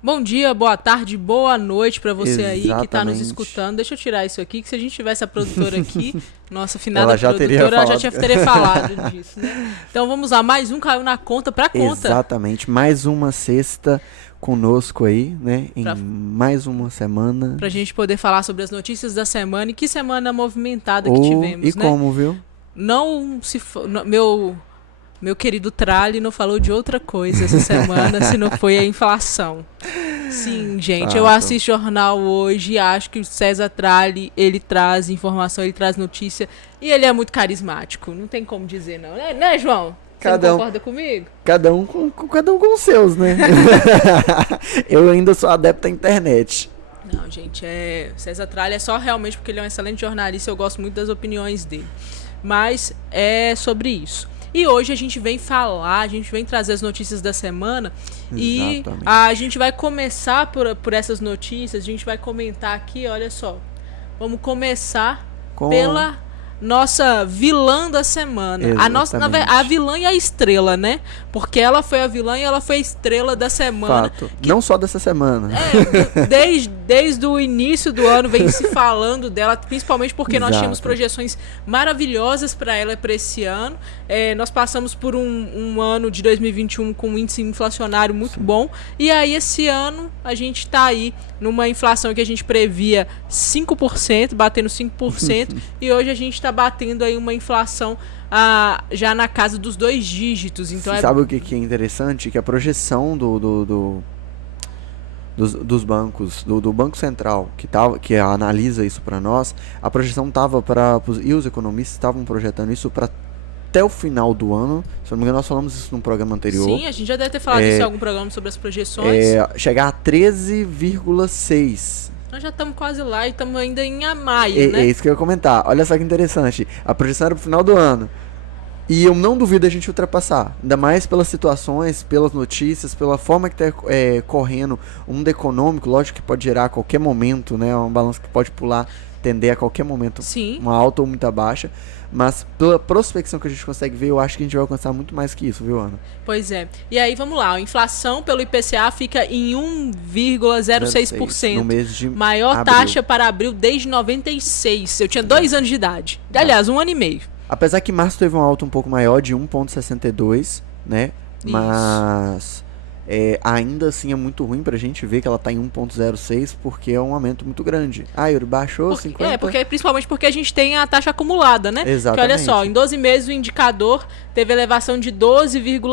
Bom dia, boa tarde, boa noite pra você aí que tá nos Exatamente. escutando. Deixa eu tirar isso aqui, que se a gente tivesse a produtora aqui, nossa Ela finada já teria produtora, ela já falado. tinha teria falado disso, né? Então vamos lá, mais um caiu na conta pra conta. Exatamente. Mais uma sexta conosco aí, né? Em Pra, mais uma semana. pra gente poder falar sobre as notícias da semana e que semana movimentada que E tivemos, né? como, viu? Não se. Meu querido Tralli não falou de outra coisa essa semana se não foi a inflação. Sim, gente, eu Fato. assisto jornal hoje e acho que o César Tralli, ele traz informação, ele traz notícia e ele é muito carismático, não tem como dizer não, né, João? Você não Cada um, concorda comigo? cada um com os seus, né? Eu ainda sou adepto à internet. Não, gente, César Tralli é só realmente porque ele é um excelente jornalista, eu gosto muito das opiniões dele. Mas é sobre isso. E hoje a gente vem falar, a gente vem trazer as notícias da semana e a Exatamente. gente vai começar por essas notícias, a gente vai comentar aqui, olha só. Vamos começar Com. pela nossa vilã da semana. A Exatamente. vilã e a estrela, né? Porque ela foi a vilã e ela foi a estrela da semana. Fato. Que Não só dessa semana. desde o início do ano vem se falando dela, principalmente porque nós tínhamos Exato. projeções maravilhosas para ela para esse ano. Nós passamos por um ano de 2021 com um índice inflacionário muito Sim. bom. E aí, esse ano, a gente está aí numa inflação que a gente previa 5%, batendo 5%, e hoje a gente está batendo aí uma inflação já na casa dos 2 dígitos. Então Sabe o que é interessante? Que a projeção dos bancos, do Banco Central, que analisa isso para nós, a projeção estava e os economistas estavam projetando isso para até o final do ano. Se não me engano, nós falamos isso num programa anterior. sim, a gente já deve ter falado isso em algum programa sobre as projeções. Chegar a 13,6. Nós já estamos quase lá e estamos ainda em maio, É né? isso que eu ia comentar. Olha só que interessante. A projeção era pro final do ano. E eu não duvido a gente ultrapassar. Ainda mais pelas situações, pelas notícias, pela forma que está correndo o mundo econômico. Lógico que pode gerar a qualquer momento, né? Um balanço que pode pular, tender a qualquer momento Sim. uma alta ou muita baixa. Mas pela prospecção que a gente consegue ver, eu acho que a gente vai alcançar muito mais que isso, viu, Ana? Pois é. E aí, vamos lá. A inflação pelo IPCA fica em 0,6 no 1,06%. mês de Maior abril. taxa para abril desde 96. Eu tinha 2 anos de idade. Aliás, 1 ano e meio. Apesar que março teve uma alta um pouco maior, de 1,62, né? Isso. Mas ainda assim é muito ruim pra gente ver que ela tá em 1,06, porque é um aumento muito grande. Ah, Yuri, baixou 50? Principalmente porque a gente tem a taxa acumulada, né? Que olha só, Exatamente. em 12 meses o indicador teve elevação de 12,13%. A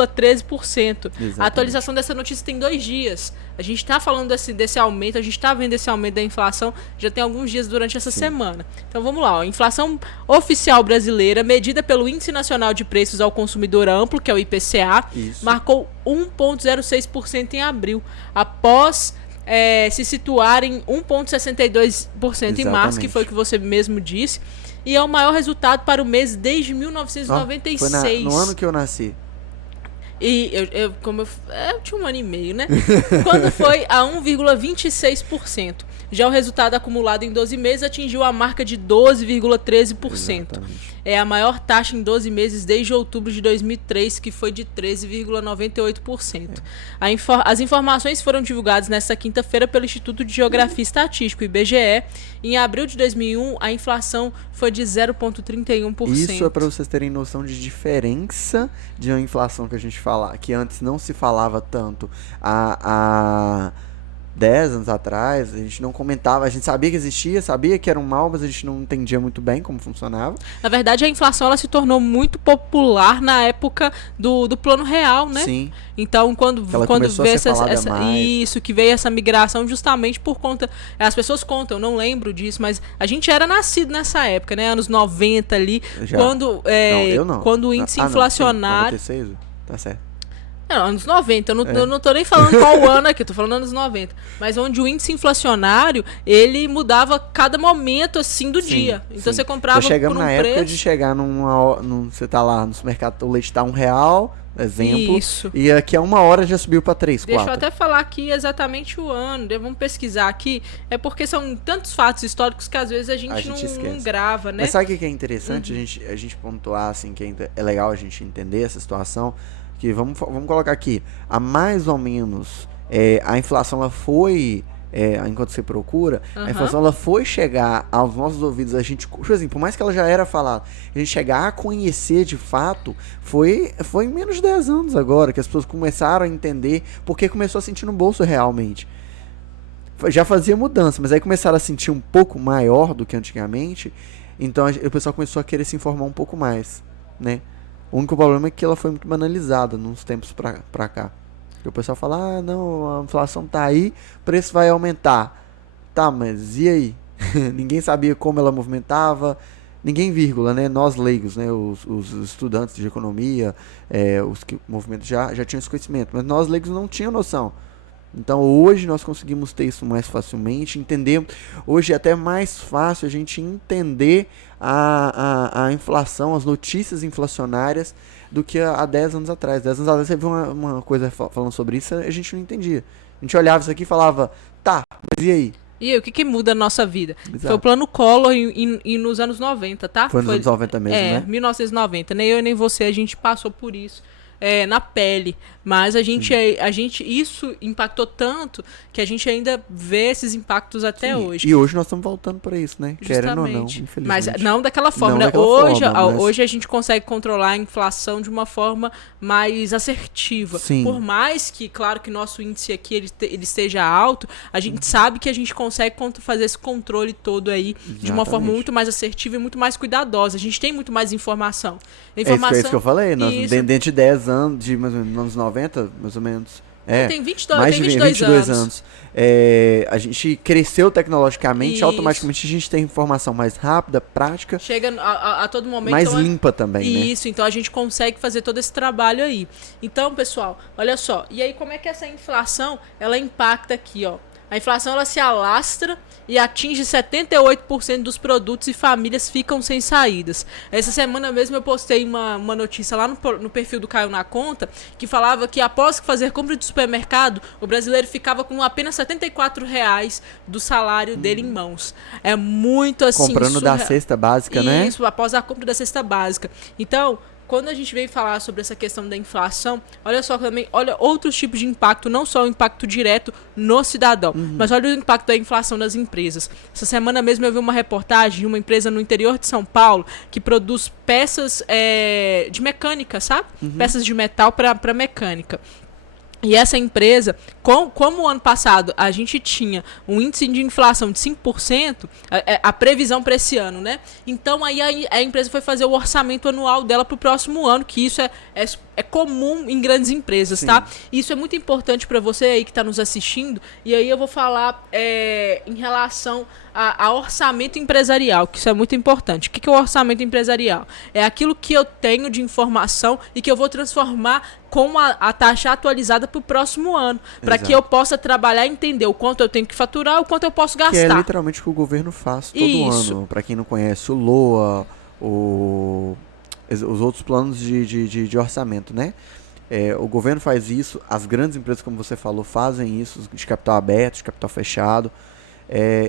Exatamente. atualização dessa notícia tem 2 dias. A gente está falando desse aumento, a gente está vendo esse aumento da inflação já tem alguns dias durante essa Sim. semana. Então vamos lá, ó. A inflação oficial brasileira, medida pelo Índice Nacional de Preços ao Consumidor Amplo, que é o IPCA, Isso. marcou 1,06% em abril, após se situar em 1,62% em março, que foi o Exatamente. que você mesmo disse, e é o maior resultado para o mês desde Ó, foi no ano 1996. que eu nasci. E eu tinha 1 ano e meio, né? Quando foi a 1,26%. Já o resultado acumulado em 12 meses atingiu a marca de 12,13%. Exatamente. É a maior taxa em 12 meses desde outubro de 2003, que foi de 13,98%. As informações foram divulgadas nesta quinta-feira pelo Instituto de Geografia e Estatística, IBGE. Em abril de 2001, a inflação foi de 0,31%. Isso é para vocês terem noção de diferença de uma inflação que a gente fala, que antes não se falava tanto. A 10 anos atrás, a gente não comentava, a gente sabia que existia, sabia que era um mal, mas a gente não entendia muito bem como funcionava. Na verdade, a inflação ela se tornou muito popular na época do Plano Real, né? Sim. Então, quando Começou veio a ser falada mais. isso, que veio essa migração justamente por conta. As pessoas contam, eu não lembro disso, mas a gente era nascido nessa época, né? Anos 90 ali, Já. quando, não, eu não. quando o índice Não, inflacionário. sim, 96, tá certo. Não, anos 90, eu não tô nem falando qual ano aqui, eu tô falando anos 90. Mas onde o índice inflacionário, ele mudava cada momento, assim, do dia. Então sim. você comprava Já chegamos por um na época preço. de chegar você tá lá no supermercado, o leite tá R$1, exemplo. Isso. E aqui a 1 hora já subiu pra 3, Deixa eu 4. até falar aqui exatamente o ano. Vamos pesquisar aqui. É porque são tantos fatos históricos que às vezes a gente não grava, né? Mas sabe o que é interessante a gente pontuar, assim, que é legal a gente entender essa situação? Que vamos colocar aqui, há mais ou menos a inflação ela foi, enquanto você procura, a Aham. inflação ela foi chegar aos nossos ouvidos, a gente, por exemplo, por mais que ela já era falada, a gente chegar a conhecer de fato, foi em menos de 10 anos agora, que as pessoas começaram a entender, porque começou a sentir no bolso realmente. Já fazia mudança, mas aí começaram a sentir um pouco maior do que antigamente, então o pessoal começou a querer se informar um pouco mais, né? O único problema é que ela foi muito banalizada nos tempos pra cá. E o pessoal fala, não, a inflação tá aí, o preço vai aumentar. Tá, mas e aí? Ninguém sabia como ela movimentava, ninguém, vírgula, né? Nós leigos, né? Os estudantes de economia, os que movimentam já tinham esse conhecimento, mas nós leigos não tinham noção. Então hoje nós conseguimos ter isso mais facilmente, entender. Hoje é até mais fácil a gente entender a inflação, as notícias inflacionárias, do que há 10 anos atrás. 10 anos atrás você viu uma coisa falando sobre isso, a gente não entendia. A gente olhava isso aqui e falava, tá, mas e aí? E aí, o que que muda a nossa vida? Exato. Foi o plano Collor e nos anos 90, tá? Foi nos anos 90 mesmo, né? 1990. Nem eu nem você, a gente passou por isso na pele. Mas a gente, isso impactou tanto que a gente ainda vê esses impactos até hoje. E hoje nós estamos voltando para isso, né? Justamente. Querendo ou não, infelizmente. Mas não daquela forma, Não né? daquela Hoje, forma, mas- hoje a gente consegue controlar a inflação de uma forma mais assertiva. Sim. Por mais que, claro, que nosso índice aqui ele esteja alto, a gente sabe que a gente consegue fazer esse controle todo aí de uma forma Exatamente. muito mais assertiva e muito mais cuidadosa. A gente tem muito mais informação. É isso que eu falei, nós, Isso. dentro de 10 anos, de mais ou menos, nos anos 90, mais ou menos. Tem 22, mais tem de 22 anos. A gente cresceu tecnologicamente, Isso. automaticamente a gente tem informação mais rápida, prática, Chega a todo momento. mais então, limpa também, né? Isso, então a gente consegue fazer todo esse trabalho aí. Então, pessoal, olha só. E aí, como é que essa inflação, ela impacta aqui, ó? A inflação, ela se alastra e atinge 78% dos produtos e famílias ficam sem saídas. Essa semana mesmo eu postei uma notícia lá no perfil do Caio na Conta, que falava que após fazer compra de supermercado, o brasileiro ficava com apenas R$ 74 do salário dele em mãos. É muito assim... Comprando da cesta básica, né? Isso, após a compra da cesta básica. Então, quando a gente vem falar sobre essa questão da inflação, olha só também, olha outros tipos de impacto, não só o impacto direto no cidadão, mas olha o impacto da inflação nas empresas. Essa semana mesmo eu vi uma reportagem de uma empresa no interior de São Paulo que produz peças de mecânica, sabe? Peças de metal para mecânica. E essa empresa, como o ano passado a gente tinha um índice de inflação de 5%, a previsão para esse ano, né? Então aí a empresa foi fazer o orçamento anual dela para o próximo ano, que isso é comum em grandes empresas, Sim. tá? Isso é muito importante para você aí que está nos assistindo. E aí eu vou falar em relação a orçamento empresarial, que isso é muito importante. O que é o orçamento empresarial? É aquilo que eu tenho de informação e que eu vou transformar com a taxa atualizada para o próximo ano, para que eu possa trabalhar e entender o quanto eu tenho que faturar, o quanto eu posso gastar. Que é literalmente o que o governo faz todo Isso. ano. Para quem não conhece, o LOA, os outros planos de orçamento, né? O governo faz isso, as grandes empresas, como você falou, fazem isso, de capital aberto, de capital fechado.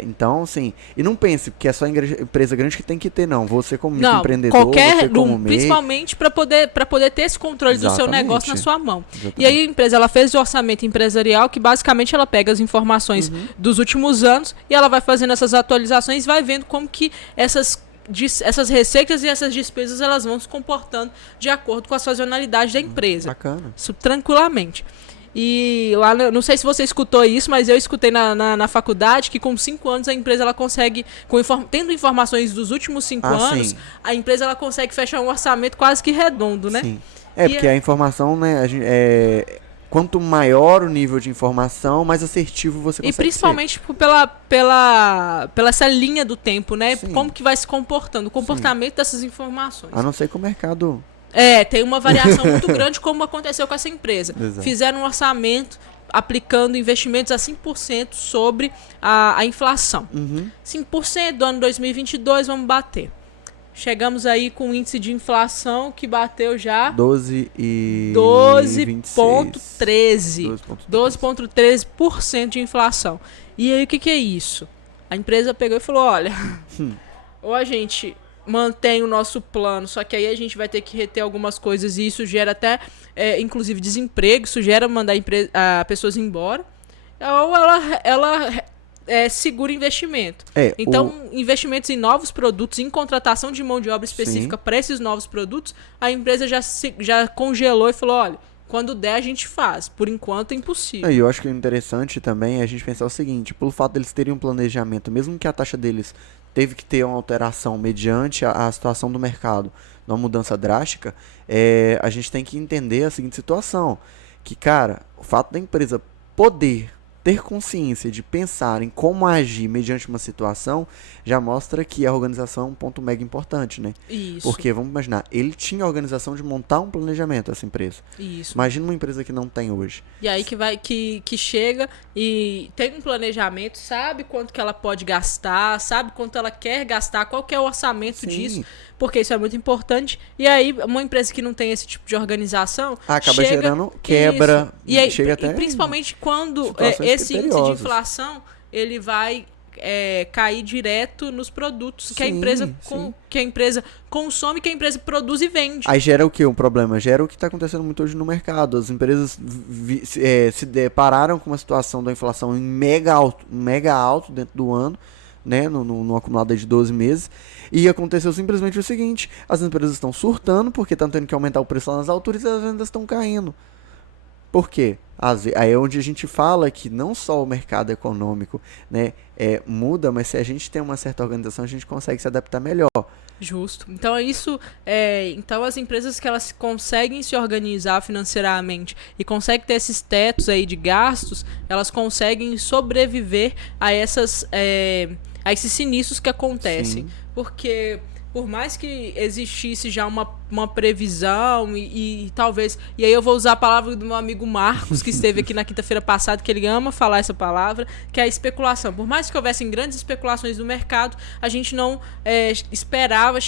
Então, assim, e não pense que é só empresa grande que tem que ter, não. Você como microempreendedor, você como MEI, principalmente para poder ter esse controle do seu negócio na sua mão. Exatamente. E aí a empresa ela fez o orçamento empresarial, que basicamente ela pega as informações dos últimos anos e ela vai fazendo essas atualizações, vai vendo como que essas receitas e essas despesas elas vão se comportando de acordo com a sazonalidade da empresa. Bacana. Isso tranquilamente. E lá, não sei se você escutou isso, mas eu escutei na faculdade que com 5 anos a empresa ela consegue, tendo informações dos últimos 5 anos, sim. a empresa ela consegue fechar um orçamento quase que redondo, né? Sim. Porque a informação, né, quanto maior o nível de informação, mais assertivo você consegue E principalmente pela essa linha do tempo, né? Sim. Como que vai se comportando, o comportamento dessas informações. ser. A não ser que o mercado... Tem uma variação muito grande, como aconteceu com essa empresa. Exato. Fizeram um orçamento aplicando investimentos a 5% sobre a inflação. 5% do ano 2022, vamos bater. Chegamos aí com um índice de inflação que bateu já 12,13%. 12,13% de inflação. E aí o que é isso? A empresa pegou e falou, olha, ou a gente mantém o nosso plano, só que aí a gente vai ter que reter algumas coisas e isso gera até, inclusive, desemprego, isso gera mandar pessoas embora, ou ela segura investimento. Então, investimentos em novos produtos, em contratação de mão de obra específica para esses novos produtos, a empresa já congelou e falou, olha, quando der a gente faz, por enquanto é impossível. E eu acho que o interessante também é a gente pensar o seguinte, pelo fato deles terem um planejamento, mesmo que a taxa deles teve que ter uma alteração mediante a situação do mercado, uma mudança drástica, a gente tem que entender a seguinte situação, que, cara, o fato da empresa poder ter consciência de pensar em como agir mediante uma situação, já mostra que a organização é um ponto mega importante, né? Isso. Porque, vamos imaginar, ele tinha a organização de montar um planejamento, essa empresa. Isso. Imagina uma empresa que não tem hoje. E aí que chega e tem um planejamento, sabe quanto que ela pode gastar, sabe quanto ela quer gastar, qual que é o orçamento disso, porque isso é muito importante. E aí, uma empresa que não tem esse tipo de organização acaba gerando quebra, e aí, chega até principalmente quando esse índice de inflação ele vai cair direto nos produtos que a empresa consome, que a empresa produz e vende. Aí gera o que? Um problema? Gera o que está acontecendo muito hoje no mercado. As empresas se depararam com uma situação da inflação em mega alto dentro do ano, né, no acumulado de 12 meses, e aconteceu simplesmente o seguinte, as empresas estão surtando porque estão tendo que aumentar o preço lá nas alturas e as vendas estão caindo. Por quê? Aí é onde a gente fala que não só o mercado econômico, né, muda, mas se a gente tem uma certa organização, a gente consegue se adaptar melhor. Justo. Então então as empresas que elas conseguem se organizar financeiramente e conseguem ter esses tetos aí de gastos, elas conseguem sobreviver a a esses sinistros que acontecem. Sim. Porque por mais que existisse já uma previsão e talvez... E aí eu vou usar a palavra do meu amigo Marcos, que esteve aqui na quinta-feira passada, que ele ama falar essa palavra, que é a especulação. Por mais que houvessem grandes especulações no mercado, a gente não esperava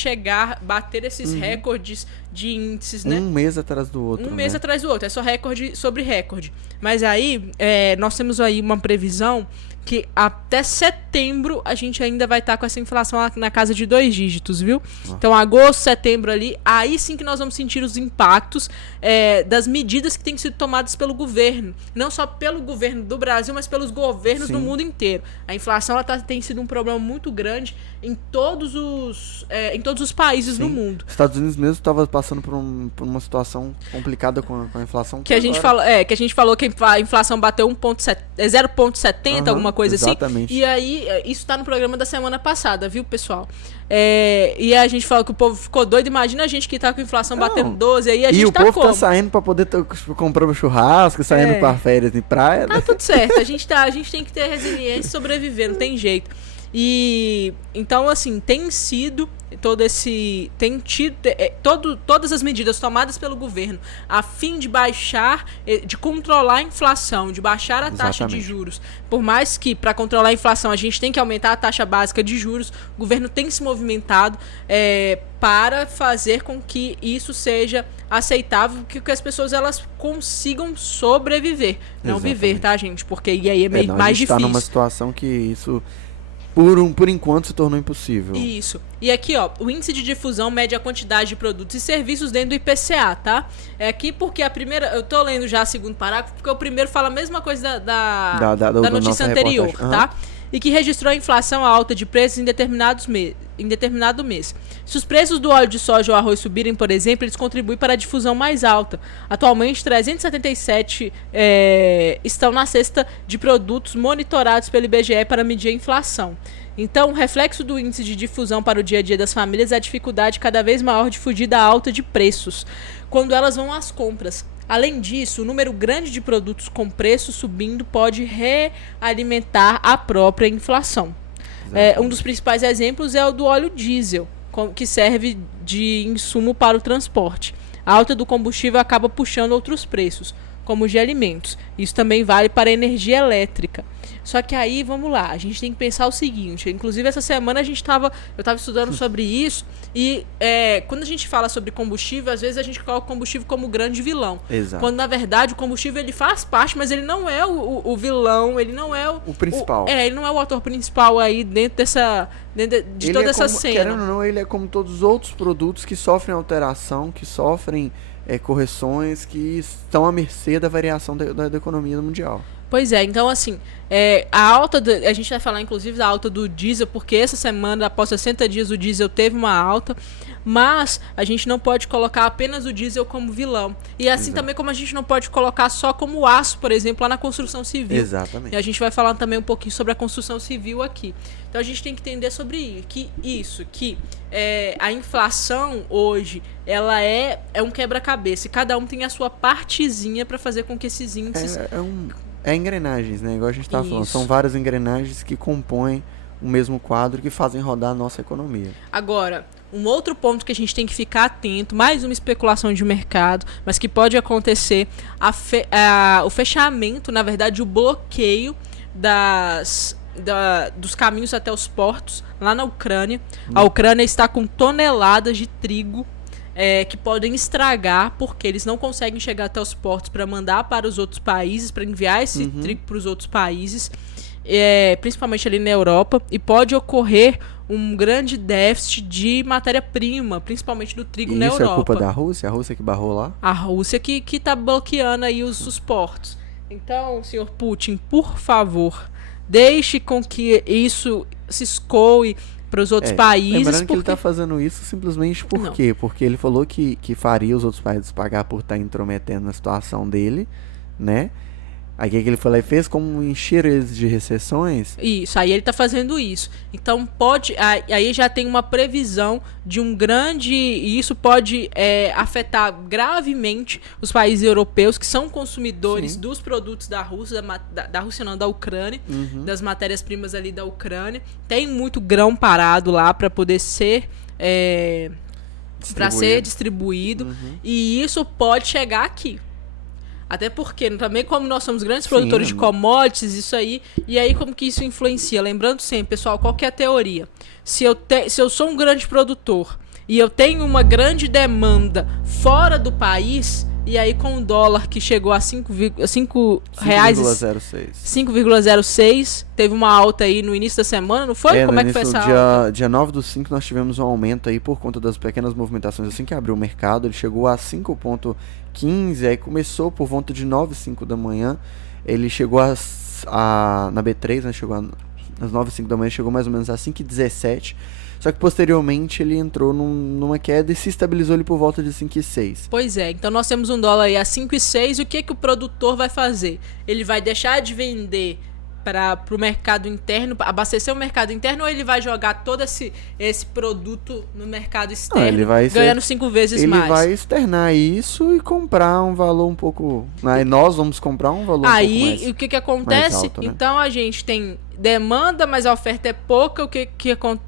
bater esses recordes de índices, né? Um mês atrás do outro. Um mês atrás do outro. É só recorde sobre recorde. Mas aí, nós temos aí uma previsão que até setembro a gente ainda vai estar com essa inflação na casa de 2 dígitos, viu? Então, agosto, setembro ali, aí sim que nós vamos sentir os impactos das medidas que têm sido tomadas pelo governo. Não só pelo governo do Brasil, mas pelos governos do mundo inteiro. A inflação tem sido um problema muito grande em todos os países do mundo. Os Estados Unidos mesmo estava passando por uma situação complicada com a inflação. Que a gente falou que a inflação bateu 0,70, alguma coisa exatamente. Assim. E aí, isso tá no programa da semana passada, viu, pessoal? E a gente falou que o povo ficou doido. Imagina a gente que tá com inflação batendo 12, aí a gente tá como? E o povo tá saindo pra poder comprar um churrasco, saindo pra férias em praia. Tá tudo certo, a gente tem que ter resiliência e sobreviver, não tem jeito. E então, assim, todas as medidas tomadas pelo governo a fim de controlar a inflação, de baixar a taxa de juros. Por mais que para controlar a inflação a gente tem que aumentar a taxa básica de juros, o governo tem se movimentado para fazer com que isso seja aceitável, que as pessoas elas consigam sobreviver, não viver, tá, gente? Porque aí é meio mais difícil. A gente tá numa situação que isso por enquanto se tornou impossível. Isso. E aqui, ó, o índice de difusão mede a quantidade de produtos e serviços dentro do IPCA, tá? É aqui porque eu tô lendo já o segundo parágrafo, porque o primeiro fala a mesma coisa da notícia anterior, tá? E que registrou a inflação alta de preços em determinado mês. Se os preços do óleo de soja ou arroz subirem, por exemplo, eles contribuem para a difusão mais alta. Atualmente, 377 estão na cesta de produtos monitorados pelo IBGE para medir a inflação. Então, o reflexo do índice de difusão para o dia a dia das famílias é a dificuldade cada vez maior de fugir da alta de preços quando elas vão às compras. Além disso, o número grande de produtos com preço subindo pode realimentar a própria inflação. Um dos principais exemplos é o do óleo diesel, que serve de insumo para o transporte. A alta do combustível acaba puxando outros preços, como os de alimentos. Isso também vale para a energia elétrica. Só que aí, vamos lá, a gente tem que pensar o seguinte, inclusive essa semana eu estava estudando sobre isso, e quando a gente fala sobre combustível, às vezes a gente coloca o combustível como o grande vilão. Exato. Quando, na verdade, o combustível ele faz parte, mas ele não é o vilão, ele não é o principal. Ele não é o ator principal aí dentro de toda essa cena. Querendo ou não, ele é como todos os outros produtos que sofrem alteração, que sofrem correções, que estão à mercê da variação da economia mundial. Pois é, então assim, a gente vai falar inclusive da alta do diesel, porque essa semana, após 60 dias, o diesel teve uma alta, mas a gente não pode colocar apenas o diesel como vilão. E assim também como a gente não pode colocar só como aço, por exemplo, lá na construção civil. Exatamente. E a gente vai falar também um pouquinho sobre a construção civil aqui. Então a gente tem que entender sobre que a inflação hoje, ela é um quebra-cabeça, e cada um tem a sua partezinha para fazer com que esses índices... É engrenagens, né? Igual a gente estava falando. São várias engrenagens que compõem o mesmo quadro que fazem rodar a nossa economia. Agora, um outro ponto que a gente tem que ficar atento, mais uma especulação de mercado, mas que pode acontecer, o fechamento, na verdade, o bloqueio dos caminhos até os portos lá na Ucrânia. A Ucrânia está com toneladas de trigo que podem estragar, porque eles não conseguem chegar até os portos para mandar para os outros países, para enviar esse trigo para os outros países, principalmente ali na Europa, e pode ocorrer um grande déficit de matéria-prima, principalmente do trigo na Europa. Isso é culpa da Rússia? A Rússia que barrou lá? A Rússia que está bloqueando aí os portos. Então, senhor Putin, por favor, deixe com que isso se escoe para os outros países. Lembrando que ele está fazendo isso simplesmente por quê? Porque ele falou que faria os outros países pagar por estar intrometendo na situação dele, né? Aí o que ele falou e fez? Como encher eles de recessões? Isso, aí ele está fazendo isso. Então aí já tem uma previsão de um grande... E isso pode afetar gravemente os países europeus que são consumidores dos produtos da Rússia, da Rússia não, da Ucrânia, das matérias-primas ali da Ucrânia. Tem muito grão parado lá para poder ser... distribuído. E isso pode chegar aqui. Até porque, também como nós somos grandes produtores de commodities, isso aí, e aí como que isso influencia? Lembrando sempre, pessoal, qual que é a teoria? Se eu sou um grande produtor e eu tenho uma grande demanda fora do país, e aí com o dólar que chegou a 5,06, teve uma alta aí no início da semana, não foi? Como é que foi essa alta? Dia 9/5 nós tivemos um aumento aí por conta das pequenas movimentações, assim que abriu o mercado, ele chegou a 5,15, aí começou por volta de 9h05 da manhã, ele chegou na B3, né, chegou às 9h05 da manhã, chegou mais ou menos a 5,17, só que posteriormente ele entrou numa queda e se estabilizou ali por volta de 5,6. Pois é, então nós temos um dólar aí a 5,6, e o que o produtor vai fazer? Ele vai deixar de vender para o mercado interno, abastecer o mercado interno, ou ele vai jogar todo esse produto no mercado externo, ganhando 5 vezes mais? Ele vai externar isso e comprar um valor um pouco... Aí nós vamos comprar um valor um pouco mais Aí, o que acontece? Alto, né? Então, a gente tem demanda, mas a oferta é pouca,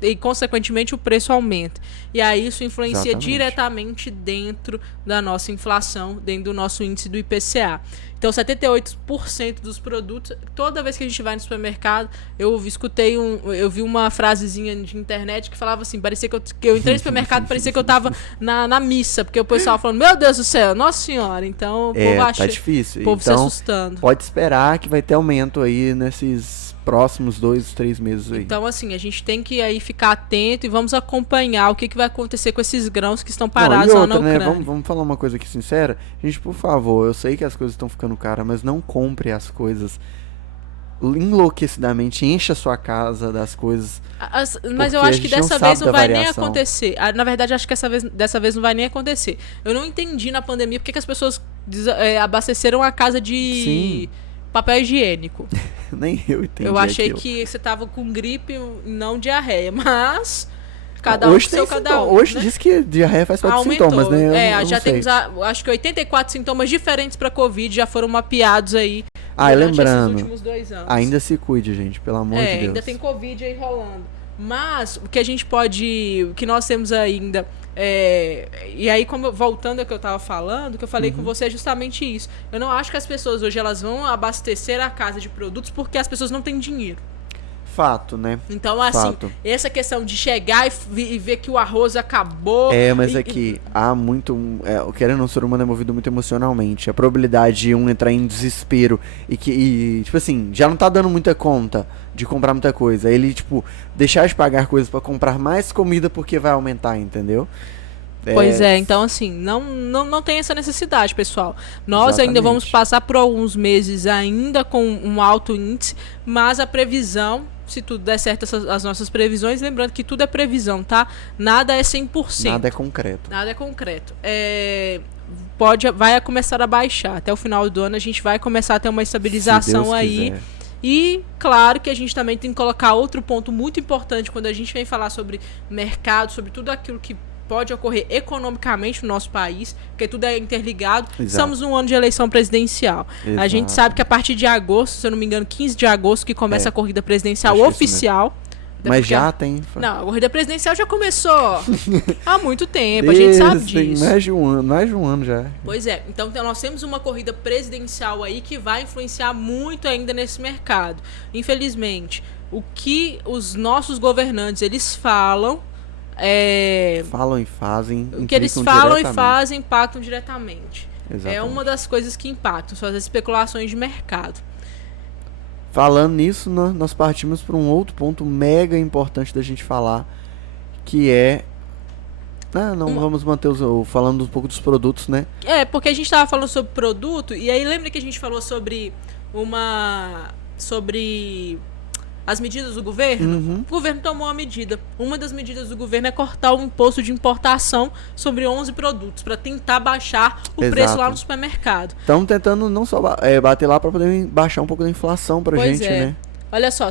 e consequentemente o preço aumenta. E aí isso influencia diretamente dentro da nossa inflação, dentro do nosso índice do IPCA. Então, 78% dos produtos, toda vez que a gente vai no supermercado, eu vi uma frasezinha de internet que falava assim, parecia que eu entrei no supermercado, parecia que eu tava na missa, porque o pessoal falando, meu Deus do céu, nossa senhora, então o povo acha, tá difícil. O povo se assustando. Pode esperar que vai ter aumento aí nesses próximos 2-3 meses aí. Então, assim, a gente tem que aí ficar atento e vamos acompanhar o que vai acontecer com esses grãos que estão parados lá na Ucrânia. Né? Vamos falar uma coisa aqui sincera. Gente, por favor, eu sei que as coisas estão ficando caras, mas não compre as coisas enlouquecidamente, encha a sua casa das coisas. Mas eu acho que dessa vez não vai nem acontecer. Na verdade, acho que dessa vez não vai nem acontecer. Eu não entendi na pandemia porque que as pessoas abasteceram a casa de papel higiênico. Nem eu entendi. Eu achei que você tava com gripe e não diarreia, mas cada um com seu cada um. Hoje diz que diarreia faz parte dos sintomas, né? Já temos acho que 84 sintomas diferentes para Covid já foram mapeados aí lembrando, esses últimos 2 anos. Ainda se cuide, gente, pelo amor de Deus. Ainda tem Covid aí rolando. Mas o que a gente pode, o que nós temos ainda E aí, voltando ao que eu estava falando, que eu falei com você, é justamente isso. Eu não acho que as pessoas hoje elas vão abastecer a casa de produtos porque as pessoas não têm dinheiro. Fato, né? Então, assim, essa questão de chegar e ver que o arroz acabou... Mas é que há muito... querendo ou não, o ser humano é movido muito emocionalmente. A probabilidade de um entrar em desespero tipo assim, já não tá dando muita conta de comprar muita coisa. Ele, tipo, deixar de pagar coisas pra comprar mais comida porque vai aumentar, entendeu? Pois então assim, não tem essa necessidade, pessoal. Nós Exatamente. ainda vamos passar por alguns meses ainda com um alto índice, mas a previsão, se tudo der certo, as nossas previsões, lembrando que tudo é previsão, tá? Nada é 100%. Nada é concreto. Nada é concreto. Vai começar a baixar. Até o final do ano a gente vai começar a ter uma estabilização aí. Quiser. E, claro, que a gente também tem que colocar outro ponto muito importante quando a gente vem falar sobre mercado, sobre tudo aquilo que pode ocorrer economicamente no nosso país, porque tudo é interligado. Exato. Estamos num ano de eleição presidencial. Exato. A gente sabe que a partir de agosto, se eu não me engano, 15 de agosto, que começa a corrida presidencial oficial. Mas já tem... Não, a corrida presidencial já começou há muito tempo, a gente sabe disso. Mais de um ano já. Pois é, então nós temos uma corrida presidencial aí que vai influenciar muito ainda nesse mercado. Infelizmente, o que os nossos governantes, eles falam... falam e fazem. O que eles falam e fazem impactam diretamente. Exatamente. É uma das coisas que impactam, são as especulações de mercado. Falando nisso, nós partimos para um outro ponto mega importante da gente falar, que é... vamos manter falando um pouco dos produtos, né? Porque a gente estava falando sobre produto, e aí lembra que a gente falou sobre as medidas do governo? O governo tomou uma medida. Uma das medidas do governo é cortar o imposto de importação sobre 11 produtos, para tentar baixar o preço lá no supermercado. Estamos tentando não só bater lá para poder baixar um pouco da inflação para gente, né? Olha só,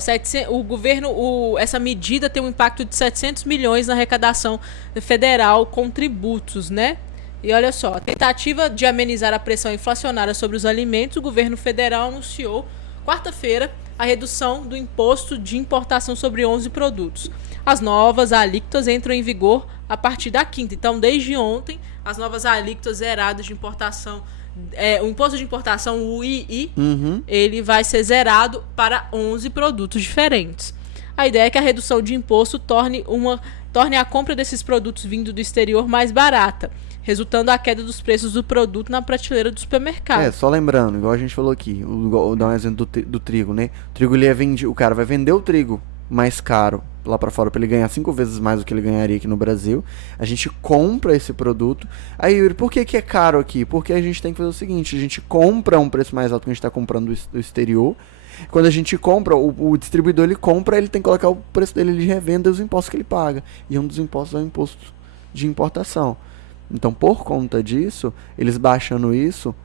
o governo, essa medida tem um impacto de 700 milhões na arrecadação federal com tributos, né? E olha só, a tentativa de amenizar a pressão inflacionária sobre os alimentos, o governo federal anunciou quarta-feira a redução do imposto de importação sobre 11 produtos. As novas alíquotas entram em vigor a partir da quinta. Então, desde ontem, as novas alíquotas zeradas de importação, o imposto de importação, o II, ele vai ser zerado para 11 produtos diferentes. A ideia é que a redução de imposto torne a compra desses produtos vindo do exterior mais barata, resultando a queda dos preços do produto na prateleira do supermercado. Só lembrando, igual a gente falou aqui, vou dar um exemplo do trigo, né? O trigo, o cara vai vender o trigo mais caro lá pra fora pra ele ganhar 5 vezes mais do que ele ganharia aqui no Brasil. A gente compra esse produto. Aí, Yuri, por que é caro aqui? Porque a gente tem que fazer o seguinte, a gente compra a um preço mais alto que a gente tá comprando do exterior. Quando a gente compra, o distribuidor ele compra, ele tem que colocar o preço dele de revenda e os impostos que ele paga. E um dos impostos é o imposto de importação. Então, por conta disso, eles baixando isso,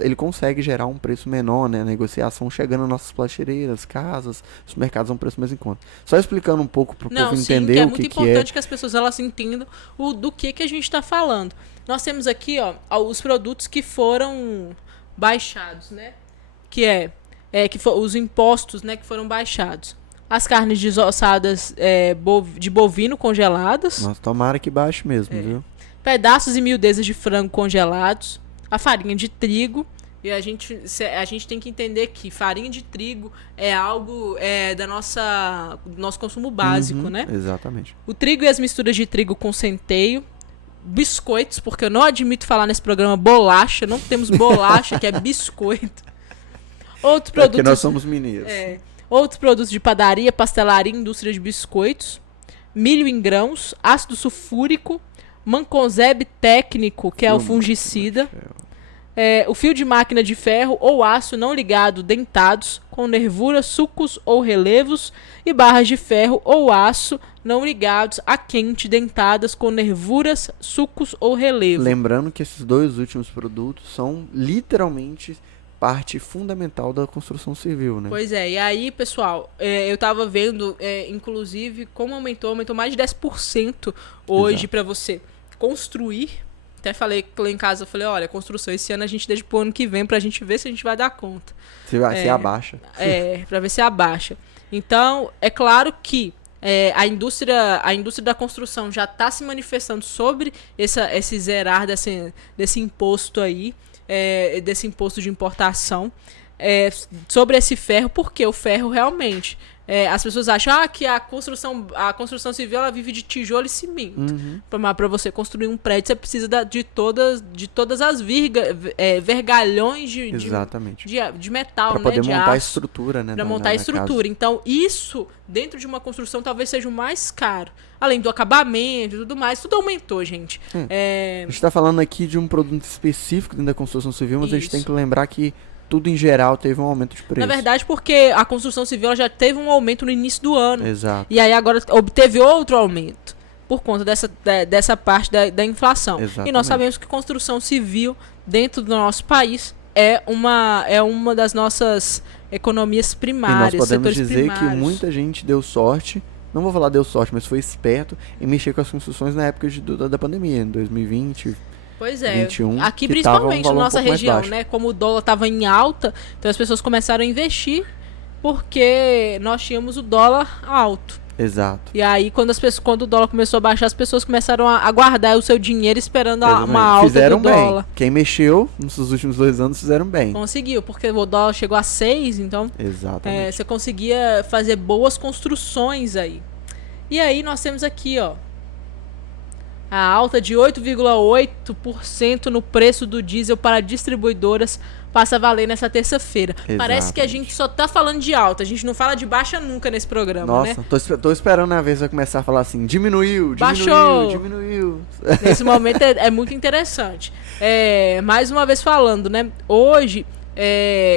ele consegue gerar um preço menor, né? A negociação chegando nas nossas prateleiras, casas, os mercados a um preço mais em conta. Só explicando um pouco para o povo entender o que é. É muito importante que as pessoas elas entendam do que a gente está falando. Nós temos aqui os produtos que foram baixados, né? Os impostos, né, que foram baixados. As carnes desossadas de bovino congeladas. Nossa, tomara que baixe mesmo, viu? Pedaços e miudezas de frango congelados, a farinha de trigo, e a gente tem que entender que farinha de trigo é algo do nosso consumo básico, né? Exatamente. O trigo e as misturas de trigo com centeio, biscoitos, porque eu não admito falar nesse programa bolacha, não temos bolacha, que é biscoito. Outros produtos, porque nós somos mineiros. Outros produtos de padaria, pastelaria, indústria de biscoitos, milho em grãos, ácido sulfúrico, mancozeb técnico, que é o fungicida, o fio de máquina de ferro ou aço não ligado dentados com nervuras, sulcos ou relevos e barras de ferro ou aço não ligados a quente dentadas com nervuras, sulcos ou relevo. Lembrando que esses dois últimos produtos são literalmente parte fundamental da construção civil, né? Pois é, e aí, pessoal, eu tava vendo, inclusive, como aumentou mais de 10% hoje para você construir. Até falei lá em casa, olha, construção esse ano a gente deixa pro ano que vem pra gente ver se a gente vai dar conta. Se abaixa. Pra ver se abaixa. Então, é claro que a indústria da construção já está se manifestando sobre esse zerar desse imposto aí, desse imposto de importação, sobre esse ferro, porque o ferro realmente... as pessoas acham que a construção civil ela vive de tijolo e cimento. Para você construir um prédio, você precisa de todas as vergalhões de metal, para poder de montar a aço, estrutura, né? Para montar a estrutura. Então, isso, dentro de uma construção, talvez seja o mais caro. Além do acabamento e tudo mais, tudo aumentou, gente. A gente está falando aqui de um produto específico dentro da construção civil, mas a gente tem que lembrar que tudo em geral teve um aumento de preço. Na verdade, porque a construção civil ela já teve um aumento no início do ano. Exato. E aí agora obteve outro aumento por conta dessa parte da inflação. Exatamente. E nós sabemos que construção civil dentro do nosso país é uma das nossas economias primárias, e nós podemos setores dizer primários. que muita gente deu sorte, não vou falar deu sorte, mas foi esperto em mexer com as construções na época da pandemia, em 2020... Pois é, 21, aqui principalmente na nossa região, né? Como o dólar estava em alta, então as pessoas começaram a investir porque nós tínhamos o dólar alto. Exato. E aí, quando o dólar começou a baixar, as pessoas começaram a guardar o seu dinheiro esperando uma alta fizeram do dólar. Bem. Quem mexeu nos últimos 2 anos fizeram bem. Conseguiu, porque o dólar chegou a 6, então exatamente. Você conseguia fazer boas construções aí. E aí nós temos aqui, ó, a alta de 8,8% no preço do diesel para distribuidoras passa a valer nessa terça-feira. Parece que a gente só tá falando de alta, a gente não fala de baixa nunca nesse programa, né? Nossa, tô esperando a vez vai começar a falar assim, diminuiu. Nesse momento é muito interessante. Mais uma vez falando, né? Hoje,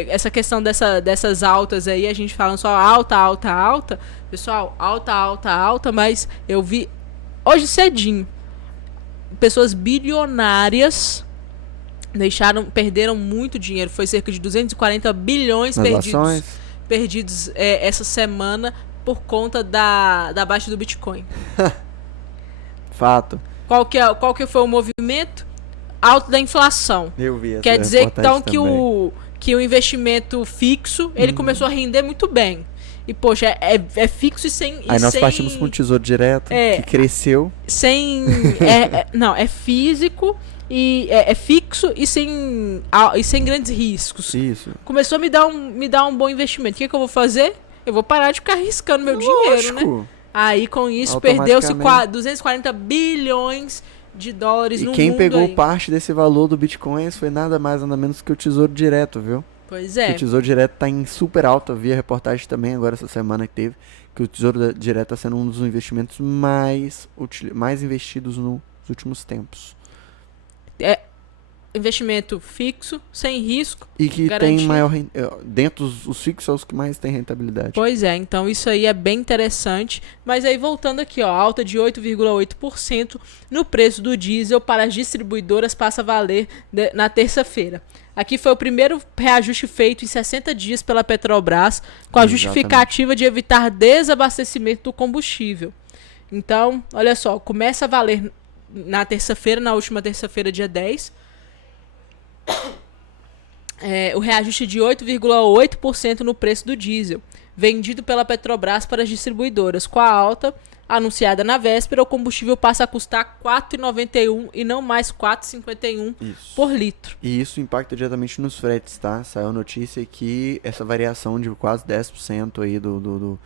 essa questão dessas altas aí, a gente falando só alta. Pessoal, alta, mas eu vi hoje cedinho pessoas bilionárias perderam muito dinheiro. Foi cerca de 240 bilhões perdidos essa semana por conta da baixa do Bitcoin. Fato. Qual que foi o movimento? Alto da inflação. Eu vi essa. Quer dizer então que o investimento fixo ele começou a render muito bem. E, poxa, é fixo e sem... Aí nós partimos para um tesouro direto, que cresceu. Não, é físico, e é fixo e sem grandes riscos. Isso. Começou a me dar um bom investimento. O que eu vou fazer? Eu vou parar de ficar arriscando meu dinheiro, né? Aí, com isso, perdeu-se 240 bilhões de dólares no mundo. E quem pegou parte desse valor do Bitcoin foi nada mais, nada menos que o tesouro direto, viu? Pois é. O Tesouro Direto está em super alta, vi a reportagem também agora essa semana que teve, que o Tesouro Direto está sendo um dos investimentos mais investidos nos últimos tempos. Investimento fixo, sem risco, e que garantia. Tem maior... Dentro os fixos são os que mais têm rentabilidade. Pois é, então isso aí é bem interessante. Mas aí voltando aqui, ó, alta de 8,8% no preço do diesel para as distribuidoras passa a valer na terça-feira. Aqui foi o primeiro reajuste feito em 60 dias pela Petrobras, com a justificativa de evitar desabastecimento do combustível. Então, olha só, começa a valer na terça-feira, na última terça-feira, dia 10, o reajuste de 8,8% no preço do diesel, vendido pela Petrobras para as distribuidoras. Com a alta anunciada na véspera, o combustível passa a custar R$ 4,91 e não mais R$ 4,51 por litro. E isso impacta diretamente nos fretes, tá? Saiu a notícia que essa variação de quase 10% aí do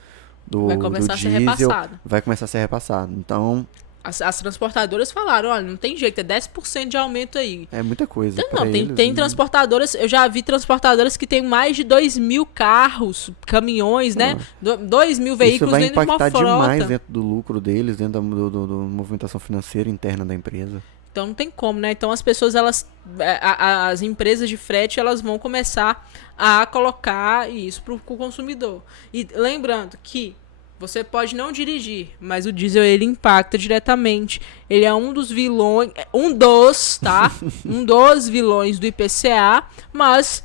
vai começar do a ser diesel repassado. Vai começar a ser repassado. Então... As transportadoras falaram, olha, não tem jeito, é 10% de aumento aí. É muita coisa. Não, tem transportadoras, eu já vi transportadoras que tem mais de 2.000 carros, caminhões, né? 2.000 veículos dentro de uma frota. Isso vai impactar demais dentro do lucro deles, dentro da movimentação financeira interna da empresa. Então não tem como, né? Então as pessoas, as empresas de frete, elas vão começar a colocar isso para o consumidor. E lembrando que você pode não dirigir, mas o diesel ele impacta diretamente. Ele é um dos vilões, um dos vilões do IPCA, mas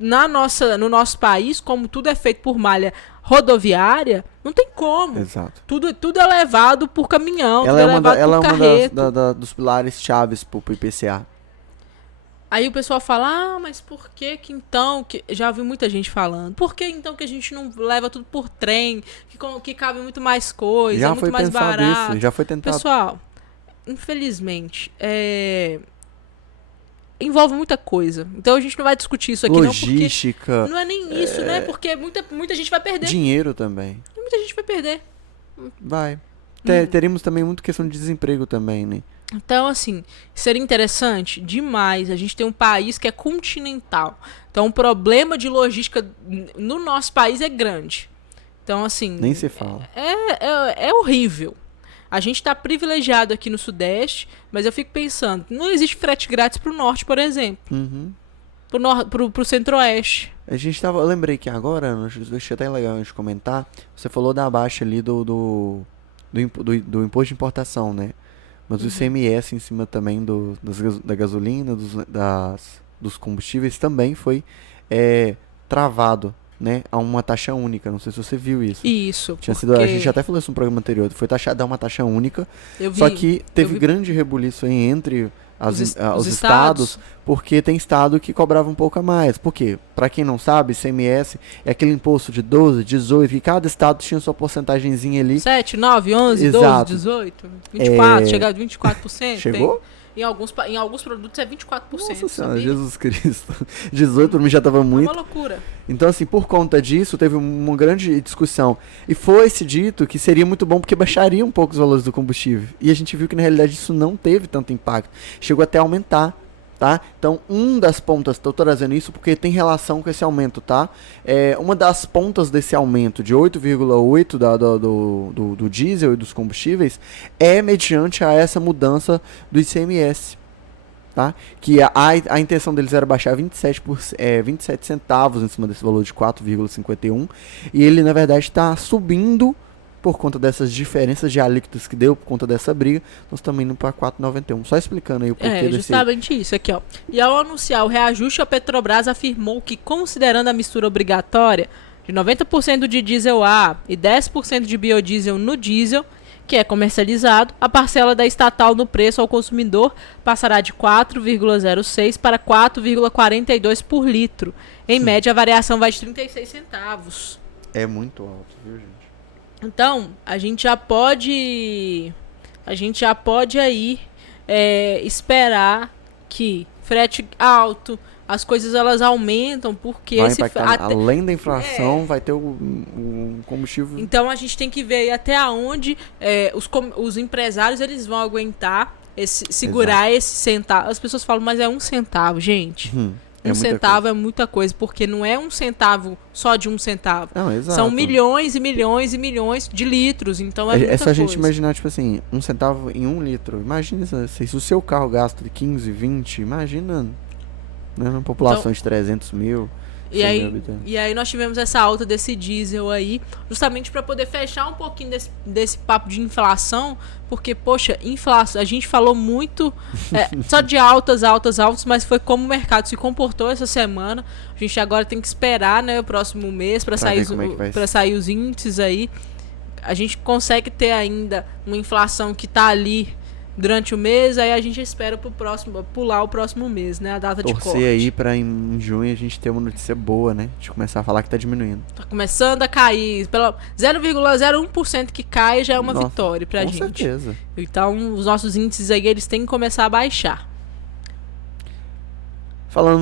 no nosso país, como tudo é feito por malha rodoviária, não tem como. Exato. Tudo é levado por caminhão, ela tudo é levado por carreto. Ela é uma dos pilares chaves pro IPCA. Aí o pessoal fala, mas por que então, já ouvi muita gente falando, por que então que a gente não leva tudo por trem, que cabe muito mais coisa, Já muito foi mais pensado barato. isso, já foi tentado. Pessoal, infelizmente, envolve muita coisa. Então a gente não vai discutir isso aqui Logística, não, porque não é nem isso, né? Porque muita gente vai perder. dinheiro também. Muita gente vai perder. Vai. Teremos também muito questão de desemprego também, né? Então, assim, seria interessante demais. A gente tem um país que é continental. Então, o problema de logística no nosso país é grande. Então, assim... Nem se fala. É horrível. A gente está privilegiado aqui no Sudeste, mas eu fico pensando, não existe frete grátis para o Norte, por exemplo. Uhum. Pro Centro-Oeste. Eu lembrei que agora, achei até legal a gente comentar, você falou da baixa ali do imposto de importação, né? Mas o ICMS em cima também da gasolina, dos combustíveis também foi travado, né? A uma taxa única. Não sei se você viu isso. Isso. A gente até falou isso no programa anterior. Foi taxado a uma taxa única. Eu vi, só que teve grande rebuliço aí entre os estados, porque tem estado que cobrava um pouco a mais. Por quê? Para quem não sabe, ICMS é aquele imposto de 12, 18, que cada estado tinha sua porcentagemzinha ali. 7, 9, 11, Exato. 12, 18, 24, chegou a 24%. Chegou? Em alguns produtos é 24%. Nossa Senhora, Jesus Cristo. 18 pra mim já tava muito. É uma loucura. Então, assim, por conta disso, teve uma grande discussão. E foi-se dito que seria muito bom porque baixaria um pouco os valores do combustível. E a gente viu que, na realidade, isso não teve tanto impacto. Chegou até a aumentar, tá? Então, das pontas, tô trazendo isso porque tem relação com esse aumento, tá? Uma das pontas desse aumento de 8,8 do diesel e dos combustíveis é mediante a essa mudança do ICMS. Tá? Que a intenção deles era baixar 27 centavos em cima desse valor de 4,51 e ele na verdade está subindo por conta dessas diferenças de alíquotas que deu por conta dessa briga. Nós estamos indo para 4,91. Só explicando aí o porquê desse... justamente isso aqui, ó. E ao anunciar o reajuste, a Petrobras afirmou que, considerando a mistura obrigatória de 90% de diesel A e 10% de biodiesel no diesel, que é comercializado, a parcela da estatal no preço ao consumidor passará de 4,06 para 4,42 por litro. Em média, a variação vai de 36 centavos. É muito alto, viu, gente? Então, a gente já pode aí esperar que frete alto, as coisas elas aumentam porque vai impactar, além da inflação, vai ter o combustível. Então a gente tem que ver aí até onde os empresários eles vão aguentar segurar esse centavo. As pessoas falam, mas é 1 centavo, gente. Um centavo é muita coisa, porque não é 1 centavo só de 1 centavo. Não, exato. São milhões e milhões e milhões de litros, então é muita coisa. É só a gente imaginar, tipo assim, 1 centavo em 1 litro. Imagina se o seu carro gasta de 15, 20, imagina, né, uma população então, de 300 mil. E aí nós tivemos essa alta desse diesel aí, justamente para poder fechar um pouquinho desse papo de inflação, porque, poxa, inflação, a gente falou muito só de altas, mas foi como o mercado se comportou essa semana. A gente agora tem que esperar, né, o próximo mês para sair os índices aí. A gente consegue ter ainda uma inflação que tá ali durante o mês, aí a gente espera pular o próximo mês, né? A data de corte. Torcer aí pra em junho a gente ter uma notícia boa, né? De começar a falar que tá diminuindo. Tá começando a cair. Pela 0,01% que cai já é uma vitória pra gente. Com certeza. Então, os nossos índices aí, eles têm que começar a baixar.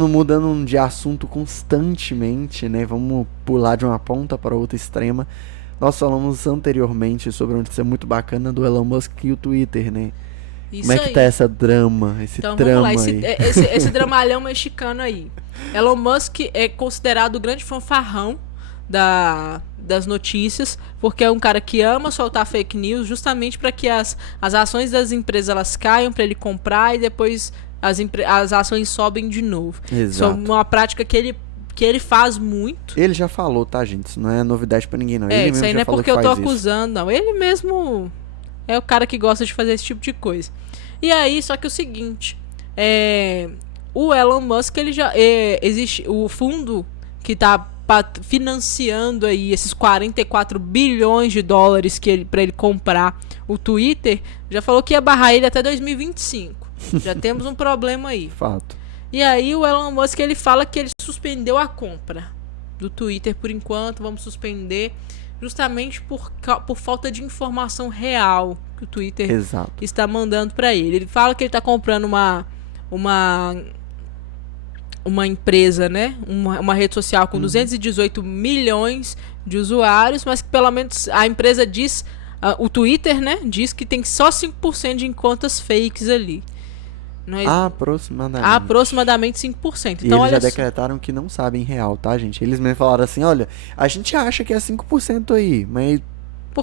Mudando de assunto constantemente, né? Vamos pular de uma ponta para outra extrema. Nós falamos anteriormente sobre uma notícia muito bacana do Elon Musk e o Twitter, né? Isso Como é que aí. tá esse drama Vamos lá, esse dramalhão mexicano aí. Elon Musk é considerado o grande fanfarrão das notícias, porque é um cara que ama soltar fake news justamente para que as ações das empresas elas caiam, para ele comprar e depois as ações sobem de novo. Exato. Isso é uma prática que ele faz muito. Ele já falou, tá, gente? Isso não é novidade pra ninguém, não. Isso aí não é porque eu tô acusando, não. Ele mesmo é o cara que gosta de fazer esse tipo de coisa. E aí, só que o seguinte, o Elon Musk, ele já existe o fundo que tá financiando aí esses 44 bilhões de dólares para ele comprar o Twitter, já falou que ia barrar ele até 2025. Já temos um problema aí. Fato. E aí o Elon Musk ele fala que ele suspendeu a compra do Twitter por enquanto, vamos suspender justamente por falta de informação real que o Twitter está mandando para ele. Ele fala que ele está comprando uma empresa, né? Uma rede social com 218 milhões de usuários, mas que pelo menos a empresa diz, o Twitter, né? Diz que tem só 5% de contas fakes ali. Aproximadamente 5%. Então, eles já decretaram que não sabem real, tá, gente? Eles mesmo falaram assim, olha, a gente acha que é 5% aí, mas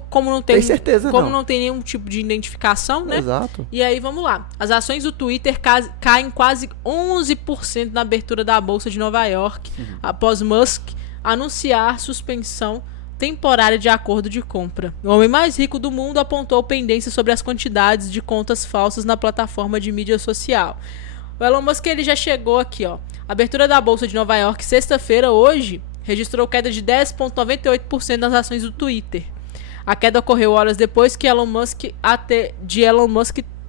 como não tem certeza não tem nenhum tipo de identificação, né? Exato. E aí, vamos lá. As ações do Twitter caem quase 11% na abertura da Bolsa de Nova York, após Musk anunciar suspensão temporária de acordo de compra. O homem mais rico do mundo apontou pendência sobre as quantidades de contas falsas na plataforma de mídia social. O Elon Musk ele já chegou aqui, ó. A abertura da Bolsa de Nova York, sexta-feira, hoje, registrou queda de 10,98% nas ações do Twitter. A queda ocorreu horas depois que Elon Musk